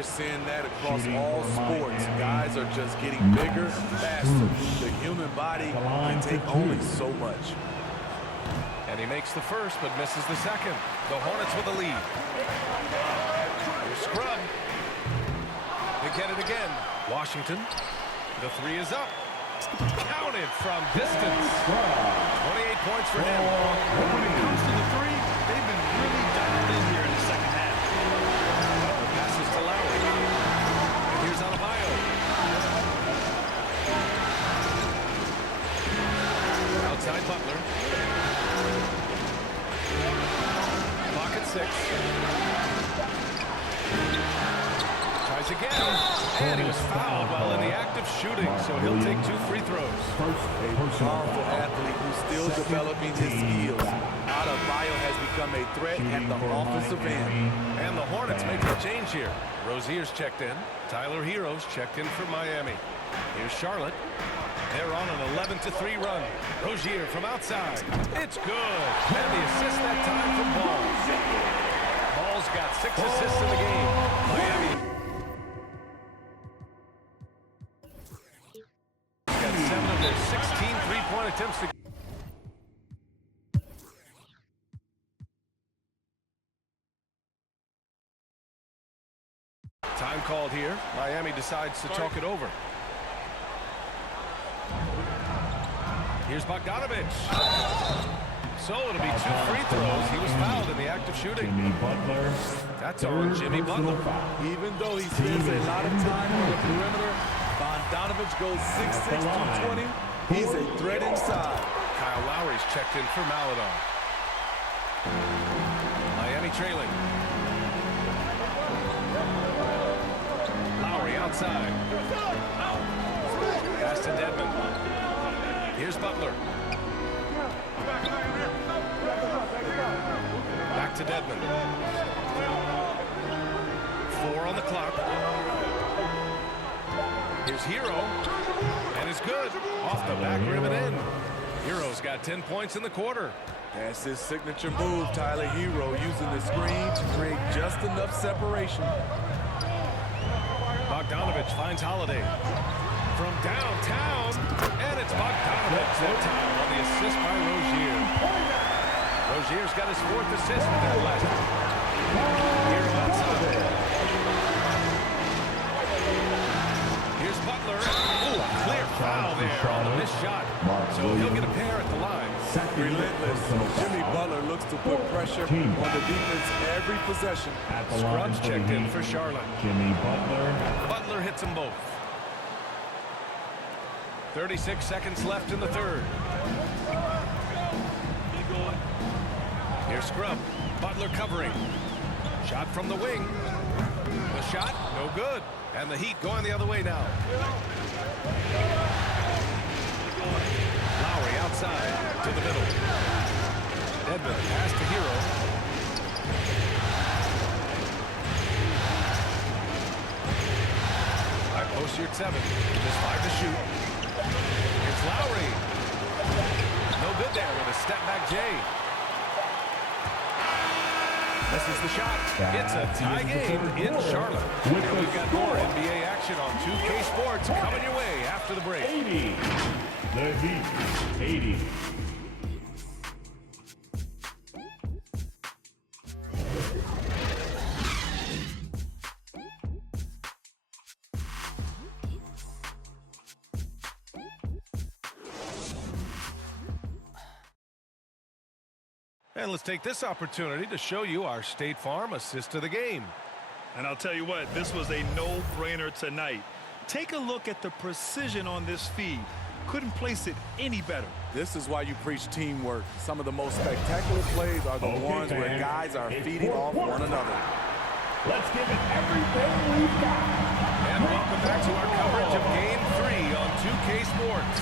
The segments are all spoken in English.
we're seeing that across all sports. Guys are just getting bigger, faster. The human body can take only so much. And he makes the first, but misses the second. The Hornets with the lead. Here's Scrub. They get it again. Washington. The three is up. Counted from distance. 28 points for him. When it comes to the three, they've been really dialed in here in the second half. Butler passes to Lowry. And here's Adebayo. Outside Butler. Clock at 6. Tries again. And he was fouled while in the act of shooting, so he'll take 2 free throws. A powerful athlete who's still developing his skills. Adebayo has become a threat at the offensive end. And the Hornets making a change here. Rozier's checked in. Tyler Hero's checked in for Miami. Here's Charlotte. They're on an 11-3 run. Rozier from outside. It's good. And the assist that time from Ball. Ball's got 6 assists in the game. Miami got 7 of their 16 three-point attempts to time called here. Miami decides to talk it over. Here's Bogdanovich. So it'll be 2 free throws. He was fouled in the act of shooting. Jimmy Butler. That's on Jimmy Butler. Even though he spends a lot of time on the perimeter, Bogdanovich goes 6'6", 220. He's a threat inside. Kyle Lowry's checked in for Maladon. Miami trailing. Lowry outside. Pass to Dedmon. Here's Butler. Back to Dedmon. 4 on the clock. Here's Hero. And it's good. Off the back rim and in. Hero's got 10 points in the quarter. That's his signature move, Tyler Hero, using the screen to create just enough separation. Bogdanovich finds Holiday. From downtown. And it's Bogdanovich that time on the assist by Rozier. Rozier's got his 4th assist with that last one. Hero outside. Here's Butler. Ooh, a clear foul there on the missed shot. So he'll get a pair at the line. Relentless. Jimmy Butler looks to put pressure on the defense every possession. Scrubs checked in for Charlotte. Jimmy Butler. Butler hits them both. 36 seconds left in the third. Here's Scrub. Butler covering. Shot from the wing. The shot, no good. And the Heat going the other way now. Lowry outside to the middle. Dedmon pass to Hero. High post here at 7. Just 5 to shoot. Here's Lowry. No good there with a step back J. Misses the shot. It's a tie game in Charlotte. And we've got more NBA action on 2K Sports coming your way after the break. 80. The Heat. 80. And let's take this opportunity to show you our State Farm assist to the game. And I'll tell you what, this was a no-brainer tonight. Take a look at the precision on this feed. Couldn't place it any better. This is why you preach teamwork. Some of the most spectacular plays are the ones where guys are feeding off one another. Let's give it everything we've got. And welcome back to our coverage of Game 3 on 2K Sports.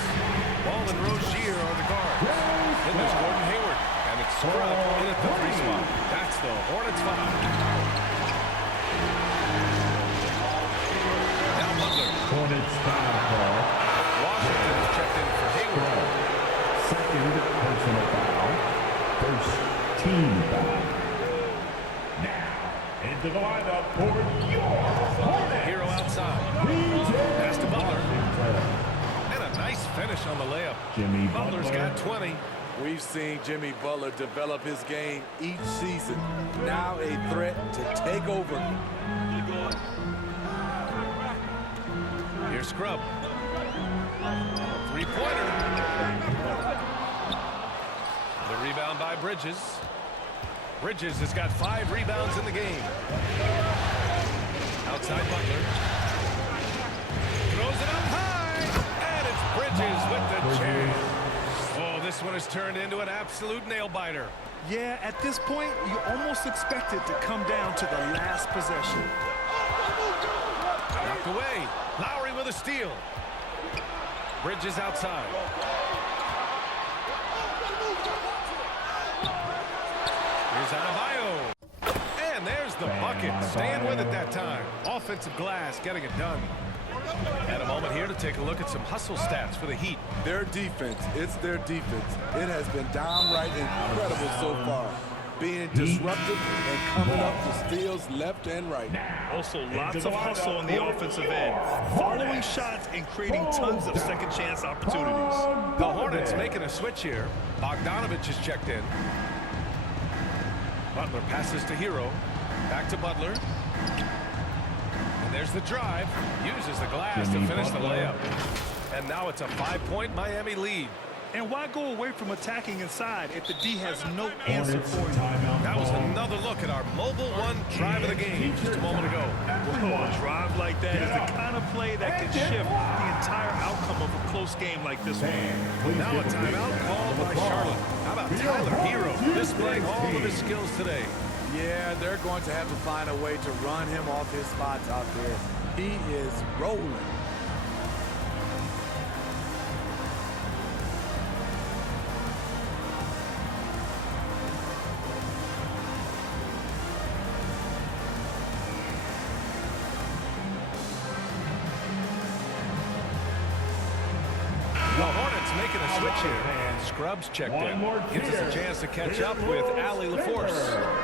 Ball and Rozier are the guards. Then there's Gordon Hayward. And it's Scrub in at the 3 spot. That's the Hornets foul. Now Butler. Hornets foul call. Washington is checked in for Hayward. Second personal foul. First team foul. Now, into the lineup for your Hornets. Hero outside. Pass to Butler. And a nice finish on the layup. Jimmy Butler's Butler. got 20. We've seen Jimmy Butler develop his game each season. Now a threat to take over. Here's Scrub. Three-pointer. The rebound by Bridges. Bridges has got 5 rebounds in the game. Outside Butler. Throws it up high. And it's Bridges with the jam. Oh, this one has turned into an absolute nail-biter. Yeah, at this point, you almost expect it to come down to the last possession. Knocked away. Lowry with a steal. Bridges outside. Here's Adebayo. And there's the bucket. Staying with it that time. Offensive glass getting it done. Had a moment here to take a look at some hustle stats for the Heat. Their defense, it's their defense. It has been downright incredible so far. Being disruptive and coming up to steals left and right. Also, lots of hustle on the offensive end. Following shots and creating tons of second chance opportunities. The Hornets making a switch here. Bogdanovich is checked in. Butler passes to Hero. Back to Butler. And there's the drive. Uses the glass to finish the layup. And now it's a 5-point Miami lead. And why go away from attacking inside if the D has no answer Hornets for you? timeout That was ball. another look at our Mobile One drive of the game just a moment ago. Well, a drive like that is the kind of play that can shift the entire outcome of a close game like this one. Now a timeout called by Charlotte. How about Tyler Hero displaying all of his skills today? Yeah, they're going to have to find a way to run him off his spots out there. He is rolling. The Hornets making a switch here. Scrubs checked in. Gives us a chance to catch up with Allie LaForce.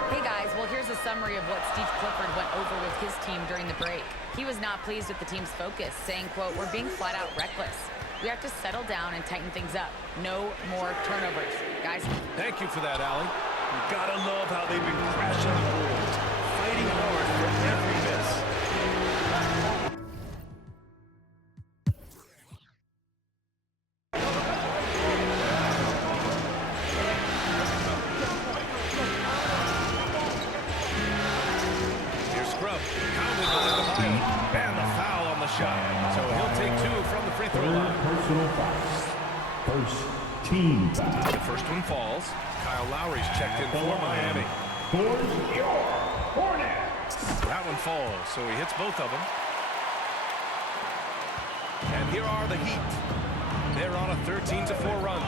Hey guys, well here's a summary of what Steve Clifford went over with his team during the break. He was not pleased with the team's focus, saying, quote, "We're being flat out reckless. We have to settle down and tighten things up. No more turnovers." Guys. Thank you for that, Allie. You gotta love how they've been crashing the boards, fighting hard for every miss. Here's Scrub. Pounded by Adebayo. And the foul on the shot. So he'll take 2 from the free throw Third line. personal foul. First team foul. The first one falls. Kyle Lowry's checked in for Miami. For your Hornets. That one falls, so he hits both of them. And here are the Heat. They're on a 13-4 run.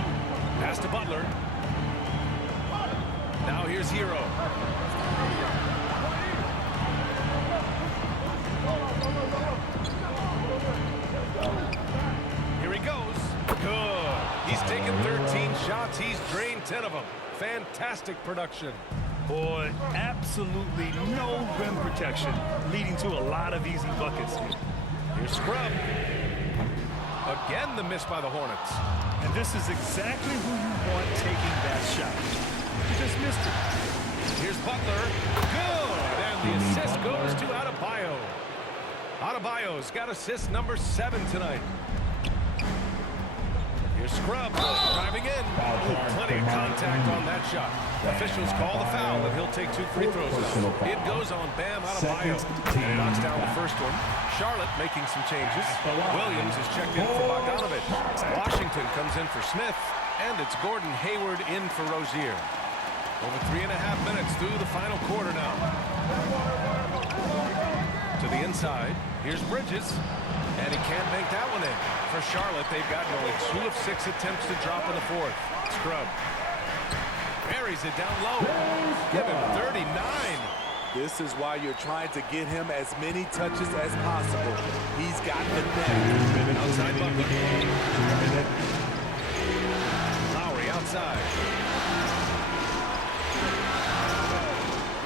Pass to Butler. Now here's Hero. Here he goes. Good. He's taken 13 shots. He's drained 10 of them. Fantastic production. Boy, absolutely no rim protection, leading to a lot of easy buckets. Here's Scrub. Again, the miss by the Hornets. And this is exactly who you want taking that shot. You just missed it. Here's Butler. Good. And the assist goes to Adebayo. Adebayo's got assist number 7 tonight. Here's Scrub driving in. Ooh, plenty of contact on that shot. Officials call the foul, and he'll take 2 free throws now. It goes on Bam Adebayo. And he knocks down the first one. Charlotte making some changes. Williams is checked in for Bogdanovich. Washington comes in for Smith. And it's Gordon Hayward in for Rozier. Over 3.5 minutes through the final quarter now. To the inside. Here's Bridges. And he can't make that one in. For Charlotte, they've gotten only 2 of 6 attempts to drop in the fourth. Scrub. Buries it down low. Give him 39. This is why you're trying to get him as many touches as possible. He's got the net. Outside Butler. Lowry outside.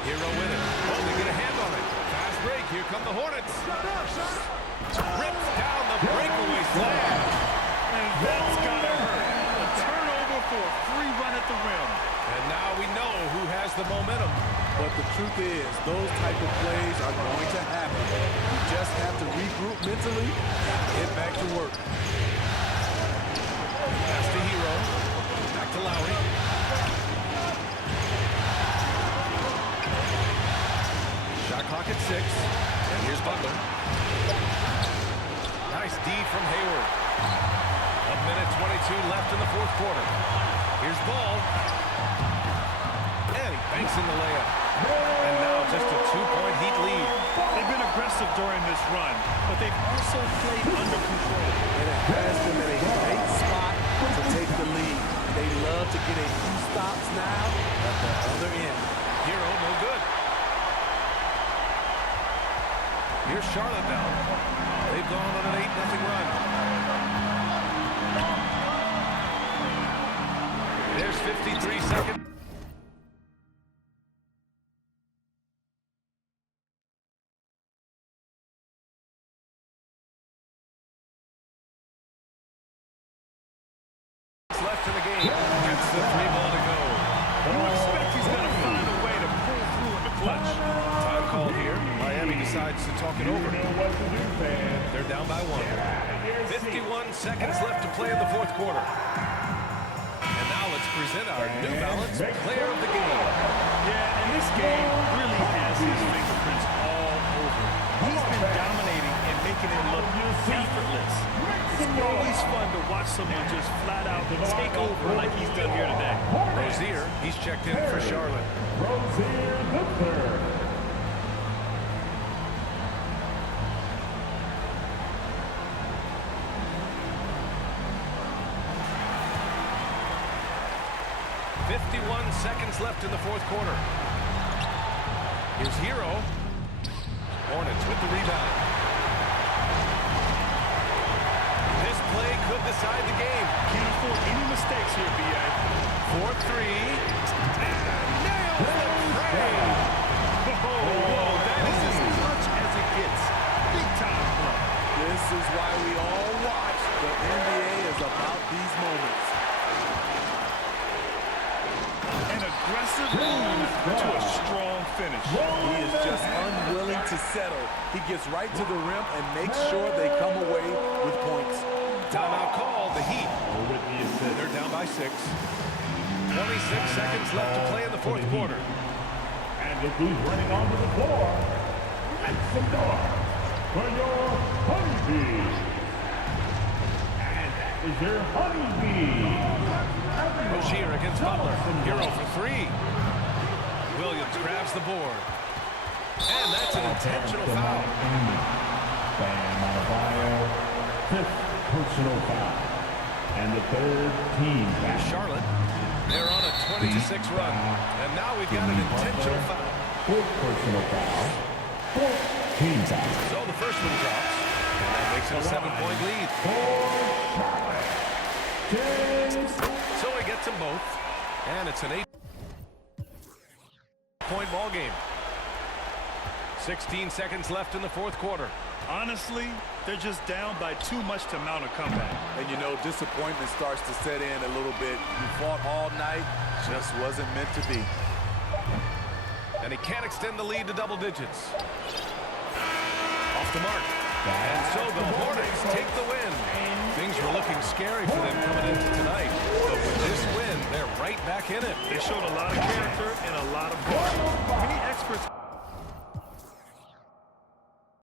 Hero with it. Oh, they get a hand on it. come the Hornets. Rips down the breakaway slam. And that's gotta hurt. A turnover for a free run at the rim. And now we know who has the momentum. But the truth is, those type of plays are going to happen. You just have to regroup mentally and get back to work. Pass to Hero. Back to Lowry. Shot clock at 6. And here's Butler. Nice D from Hayward. 1:22 left in the fourth quarter. Here's Ball. And he banks in the layup. And now just a 2-point Heat lead. They've been aggressive during this run, but they've also played under control. And it has them in a great spot to take the lead. They love to get a few stops now at the other end. Hero, no good. Here's Charlotte now. They've gone on an 8-0 run. There's 53 seconds. Left in the game. Gets the 3 ball to go. You expect he's going to find a way to pull through in the clutch. Time call here. Miami decides to talk it over. They're down by 1. 51 seconds left to play in the fourth quarter. And now let's present our New Balance Player of the Game. Yeah, and this game really has his fingerprints all over. He's been dominating and making it look effortless. It's always fun to watch someone just flat out take over like he's done here today. Rozier, he's checked in for Charlotte. Rozier the third. Seconds left in the fourth quarter. Here's Hero. Hornets with the rebound. This play could decide the game. Can't afford any mistakes here, B.A. 4-3. Nails the tray. Whoa, that is as clutch as it gets. Big time play. This is why we all watch. The NBA is about these moments. Aggressive move to a strong finish. He is just unwilling to settle. He gets right to the rim and makes sure they come away with points. Timeout called. The Heat. They're down by 6. 26 seconds left to play in the fourth quarter. And look who's running onto the floor. Make some noise for your Honeybees. And that is your Honeybee. Rozier against Butler. Hero for 3. Williams grabs the board. And that's an intentional foul. Bam Adebayo, 5th personal foul. And the 3rd team foul. Charlotte. They're on a 20-6 run. And now we've got an intentional foul. 4th personal foul. 4th team foul. So the first one drops. And that makes it a 7-point lead. For Charlotte. James. So he gets them both. And it's an 8-point ball game. 16 seconds left in the fourth quarter. Honestly, they're just down by too much to mount a comeback. And you know, disappointment starts to set in a little bit. You fought all night, just wasn't meant to be. And he can't extend the lead to double digits. Off the mark. And so the Hornets take the win. Things were looking scary for them coming into tonight. But with this win, they're right back in it. They showed a lot of character and a lot of